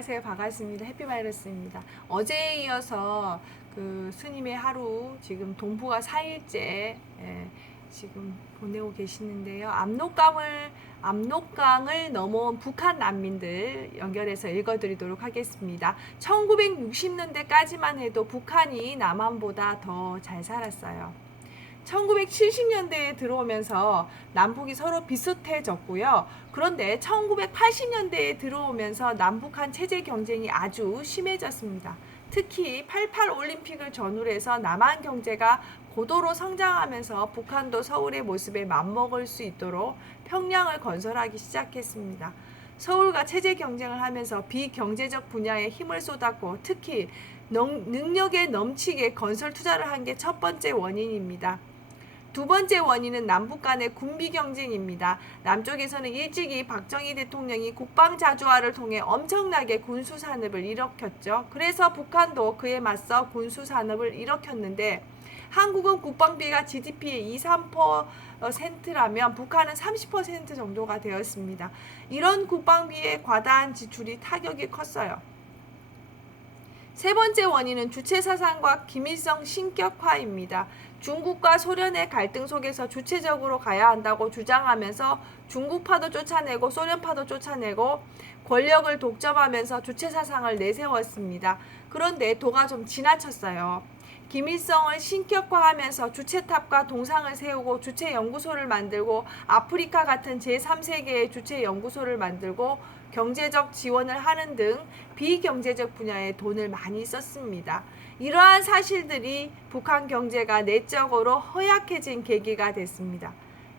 안녕하세요. 반갑습니다. 해피바이러스입니다. 어제에 이어서 그 스님의 하루 지금 동북아 4일째 지금 보내고 계시는데요. 압록강을 넘어온 북한 난민들 연결해서 읽어드리도록 하겠습니다. 1960년대까지만 해도 북한이 남한보다 더 잘 살았어요. 1970년대에 들어오면서 남북이 서로 비슷해졌고요. 그런데 1980년대에 들어오면서 남북한 체제 경쟁이 아주 심해졌습니다. 특히 88 올림픽을 전후로 해서 남한 경제가 고도로 성장하면서 북한도 서울의 모습에 맞먹을 수 있도록 평양을 건설하기 시작했습니다. 서울과 체제 경쟁을 하면서 비경제적 분야에 힘을 쏟았고 특히 능력에 넘치게 건설 투자를 한 게 첫 번째 원인입니다. 두 번째 원인은 남북 간의 군비 경쟁입니다. 남쪽에서는 일찍이 박정희 대통령이 국방자주화를 통해 엄청나게 군수산업을 일으켰죠. 그래서 북한도 그에 맞서 군수산업을 일으켰는데 한국은 국방비가 GDP의 2~3%라면 북한은 30% 정도가 되었습니다. 이런 국방비의 과다한 지출이 타격이 컸어요. 세 번째 원인은 주체사상과 김일성 신격화입니다. 중국과 소련의 갈등 속에서 주체적으로 가야 한다고 주장하면서 중국파도 쫓아내고 소련파도 쫓아내고 권력을 독점하면서 주체사상을 내세웠습니다. 그런데 도가 좀 지나쳤어요. 김일성을 신격화하면서 주체탑과 동상을 세우고 주체연구소를 만들고 아프리카 같은 제3세계의 주체연구소를 만들고 경제적 지원을 하는 등 비경제적 분야에 돈을 많이 썼습니다. 이러한 사실들이 북한 경제가 내적으로 허약해진 계기가 됐습니다.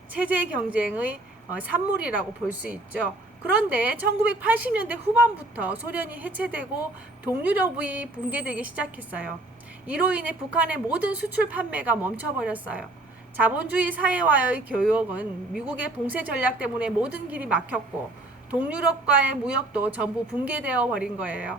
체제 경쟁의 산물이라고 볼 수 있죠. 그런데 1980년대 후반부터 소련이 해체되고 동유럽이 붕괴되기 시작했어요. 이로 인해 북한의 모든 수출 판매가 멈춰버렸어요. 자본주의 사회와의 교역은 미국의 봉쇄 전략 때문에 모든 길이 막혔고 동유럽과의 무역도 전부 붕괴되어 버린 거예요.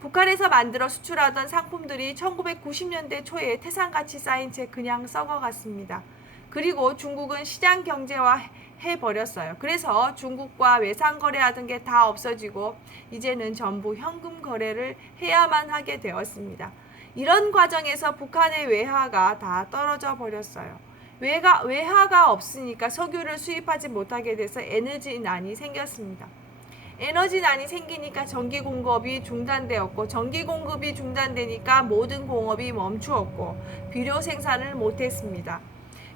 북한에서 만들어 수출하던 상품들이 1990년대 초에 태산같이 쌓인 채 그냥 썩어갔습니다. 그리고 중국은 시장 경제화 해버렸어요. 그래서 중국과 외상 거래하던 게 다 없어지고 이제는 전부 현금 거래를 해야만 하게 되었습니다. 이런 과정에서 북한의 외화가 다 떨어져 버렸어요. 외화가 없으니까 석유를 수입하지 못하게 돼서 에너지난이 생겼습니다. 에너지난이 생기니까 전기 공급이 중단되었고 전기 공급이 중단되니까 모든 공업이 멈추었고 비료 생산을 못했습니다.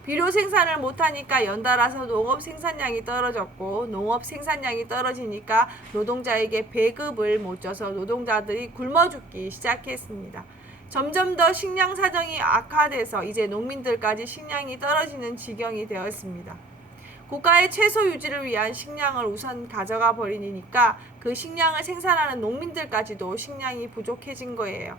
비료 생산을 못하니까 연달아서 농업 생산량이 떨어졌고 농업 생산량이 떨어지니까 노동자에게 배급을 못 줘서 노동자들이 굶어 죽기 시작했습니다. 점점 더 식량 사정이 악화돼서 이제 농민들까지 식량이 떨어지는 지경이 되었습니다. 국가의 최소 유지를 위한 식량을 우선 가져가 버리니까 그 식량을 생산하는 농민들까지도 식량이 부족해진 거예요.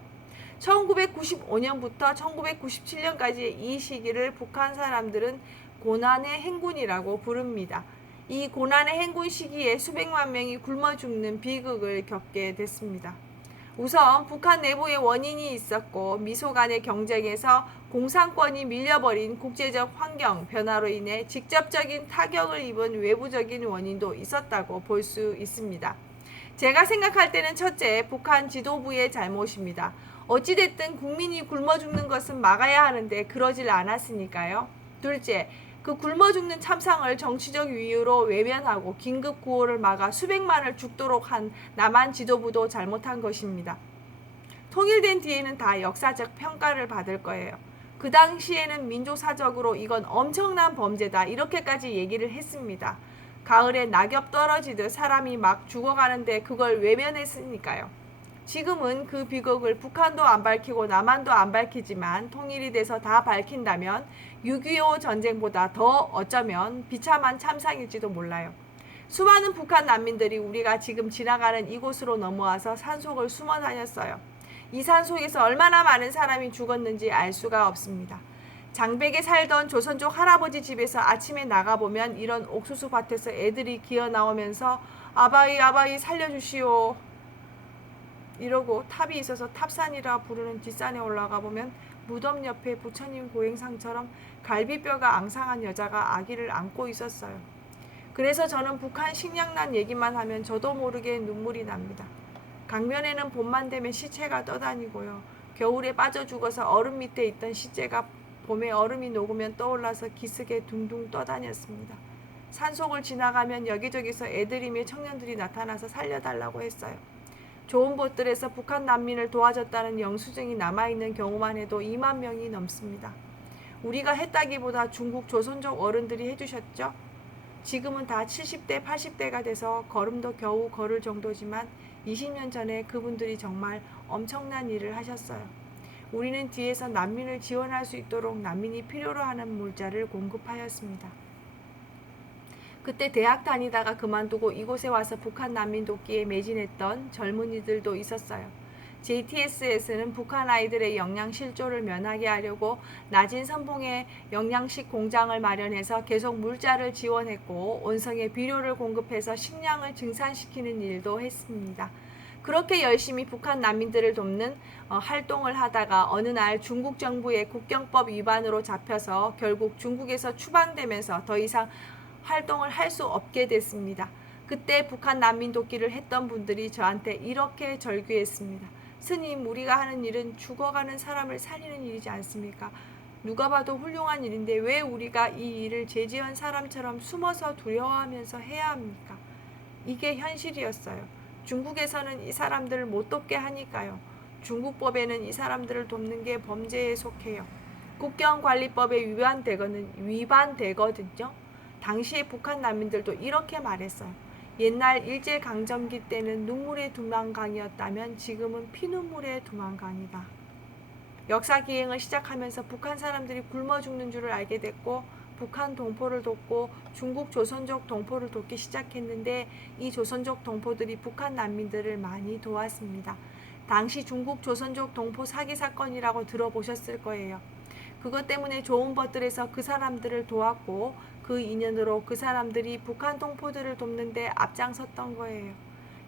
1995년부터 1997년까지의 이 시기를 북한 사람들은 고난의 행군이라고 부릅니다. 이 고난의 행군 시기에 수백만 명이 굶어 죽는 비극을 겪게 됐습니다. 우선 북한 내부에 원인이 있었고 미소 간의 경쟁에서 공산권이 밀려버린 국제적 환경 변화로 인해 직접적인 타격을 입은 외부적인 원인도 있었다고 볼 수 있습니다. 제가 생각할 때는 첫째, 북한 지도부의 잘못입니다. 어찌됐든 국민이 굶어 죽는 것은 막아야 하는데 그러질 않았으니까요. 둘째, 그 굶어 죽는 참상을 정치적 이유로 외면하고 긴급 구호를 막아 수백만을 죽도록 한 남한 지도부도 잘못한 것입니다. 통일된 뒤에는 다 역사적 평가를 받을 거예요. 그 당시에는 민족사적으로 이건 엄청난 범죄다 이렇게까지 얘기를 했습니다. 가을에 낙엽 떨어지듯 사람이 막 죽어가는데 그걸 외면했으니까요. 지금은 그 비극을 북한도 안 밝히고 남한도 안 밝히지만 통일이 돼서 다 밝힌다면 6.25 전쟁보다 더 어쩌면 비참한 참상일지도 몰라요. 수많은 북한 난민들이 우리가 지금 지나가는 이곳으로 넘어와서 산속을 숨어 다녔어요. 이 산속에서 얼마나 많은 사람이 죽었는지 알 수가 없습니다. 장백에 살던 조선족 할아버지 집에서 아침에 나가보면 이런 옥수수 밭에서 애들이 기어 나오면서 아바이 아바이 살려주시오 이러고 탑이 있어서 탑산이라 부르는 뒷산에 올라가 보면 무덤 옆에 부처님 고행상처럼 갈비뼈가 앙상한 여자가 아기를 안고 있었어요. 그래서 저는 북한 식량난 얘기만 하면 저도 모르게 눈물이 납니다. 강변에는 봄만 되면 시체가 떠다니고요. 겨울에 빠져 죽어서 얼음 밑에 있던 시체가 봄에 얼음이 녹으면 떠올라서 기슭에 둥둥 떠다녔습니다. 산속을 지나가면 여기저기서 애들이며 청년들이 나타나서 살려달라고 했어요. 좋은 곳들에서 북한 난민을 도와줬다는 영수증이 남아있는 경우만 해도 2만 명이 넘습니다. 우리가 했다기보다 중국 조선족 어른들이 해주셨죠. 지금은 다 70대, 80대가 돼서 걸음도 겨우 걸을 정도지만 20년 전에 그분들이 정말 엄청난 일을 하셨어요. 우리는 뒤에서 난민을 지원할 수 있도록 난민이 필요로 하는 물자를 공급하였습니다. 그때 대학 다니다가 그만두고 이곳에 와서 북한 난민 돕기에 매진했던 젊은이들도 있었어요. JTS에서는 북한 아이들의 영양 실조를 면하게 하려고 낮은 선봉에 영양식 공장을 마련해서 계속 물자를 지원했고 온성에 비료를 공급해서 식량을 증산시키는 일도 했습니다. 그렇게 열심히 북한 난민들을 돕는 활동을 하다가 어느 날 중국 정부의 국경법 위반으로 잡혀서 결국 중국에서 추방되면서 더 이상 활동을 할 수 없게 됐습니다. 그때 북한 난민 돕기를 했던 분들이 저한테 이렇게 절규했습니다. 스님, 우리가 하는 일은 죽어가는 사람을 살리는 일이지 않습니까? 누가 봐도 훌륭한 일인데 왜 우리가 이 일을 제지한 사람처럼 숨어서 두려워하면서 해야 합니까? 이게 현실이었어요. 중국에서는 이 사람들을 못 돕게 하니까요. 중국법에는 이 사람들을 돕는 게 범죄에 속해요. 국경관리법에 위반되거든요. 당시에 북한 난민들도 이렇게 말했어요. 옛날 일제강점기 때는 눈물의 두만강이었다면 지금은 피눈물의 두만강이다. 역사기행을 시작하면서 북한 사람들이 굶어 죽는 줄을 알게 됐고 북한 동포를 돕고 중국 조선족 동포를 돕기 시작했는데 이 조선족 동포들이 북한 난민들을 많이 도왔습니다. 당시 중국 조선족 동포 사기 사건이라고 들어보셨을 거예요. 그것 때문에 좋은 것들에서 그 사람들을 도왔고 그 인연으로 그 사람들이 북한 동포들을 돕는데 앞장섰던 거예요.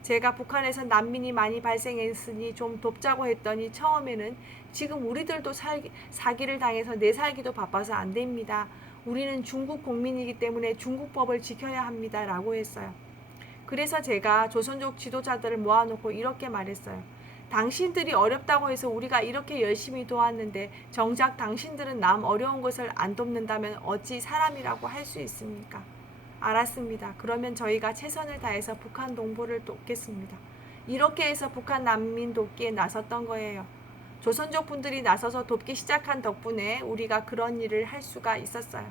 제가 북한에서 난민이 많이 발생했으니 좀 돕자고 했더니 처음에는 지금 우리들도 사기를 당해서 내 살기도 바빠서 안 됩니다. 우리는 중국 국민이기 때문에 중국법을 지켜야 합니다. 라고 했어요. 그래서 제가 조선족 지도자들을 모아놓고 이렇게 말했어요. 당신들이 어렵다고 해서 우리가 이렇게 열심히 도왔는데 정작 당신들은 남 어려운 것을 안 돕는다면 어찌 사람이라고 할 수 있습니까? 알았습니다. 그러면 저희가 최선을 다해서 북한 동포를 돕겠습니다. 이렇게 해서 북한 난민 돕기에 나섰던 거예요. 조선족 분들이 나서서 돕기 시작한 덕분에 우리가 그런 일을 할 수가 있었어요.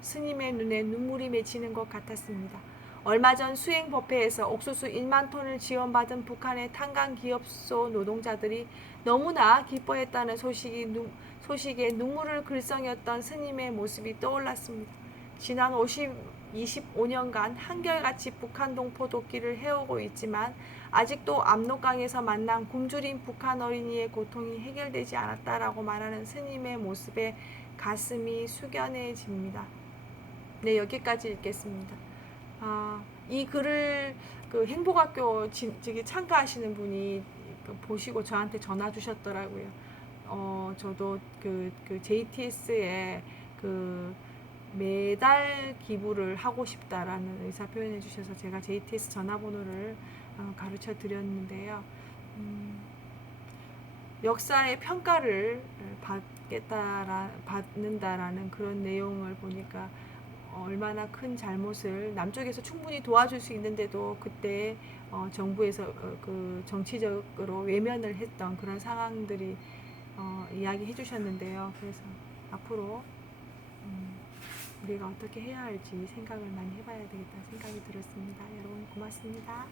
스님의 눈에 눈물이 맺히는 것 같았습니다. 얼마 전 수행법회에서 옥수수 1만 톤을 지원받은 북한의 탄광기업소 노동자들이 너무나 기뻐했다는 소식에 눈물을 글썽였던 스님의 모습이 떠올랐습니다. 지난 25년간 한결같이 북한 동포 돕기를 해오고 있지만 아직도 압록강에서 만난 굶주린 북한 어린이의 고통이 해결되지 않았다라고 말하는 스님의 모습에 가슴이 숙연해집니다. 네, 여기까지 읽겠습니다. 이 글을 그 행복학교 참가하시는 분이 보시고 저한테 전화 주셨더라고요. 저도 그 JTS에 매달 기부를 하고 싶다라는 의사 표현해 주셔서 제가 JTS 전화번호를 가르쳐 드렸는데요. 역사의 평가를 받는다라는 그런 내용을 보니까 얼마나 큰 잘못을 남쪽에서 충분히 도와줄 수 있는데도 그때 정부에서 그 정치적으로 외면을 했던 그런 상황들이 이야기해 주셨는데요. 그래서 앞으로 우리가 어떻게 해야 할지 생각을 많이 해봐야 되겠다는 생각이 들었습니다. 여러분 고맙습니다.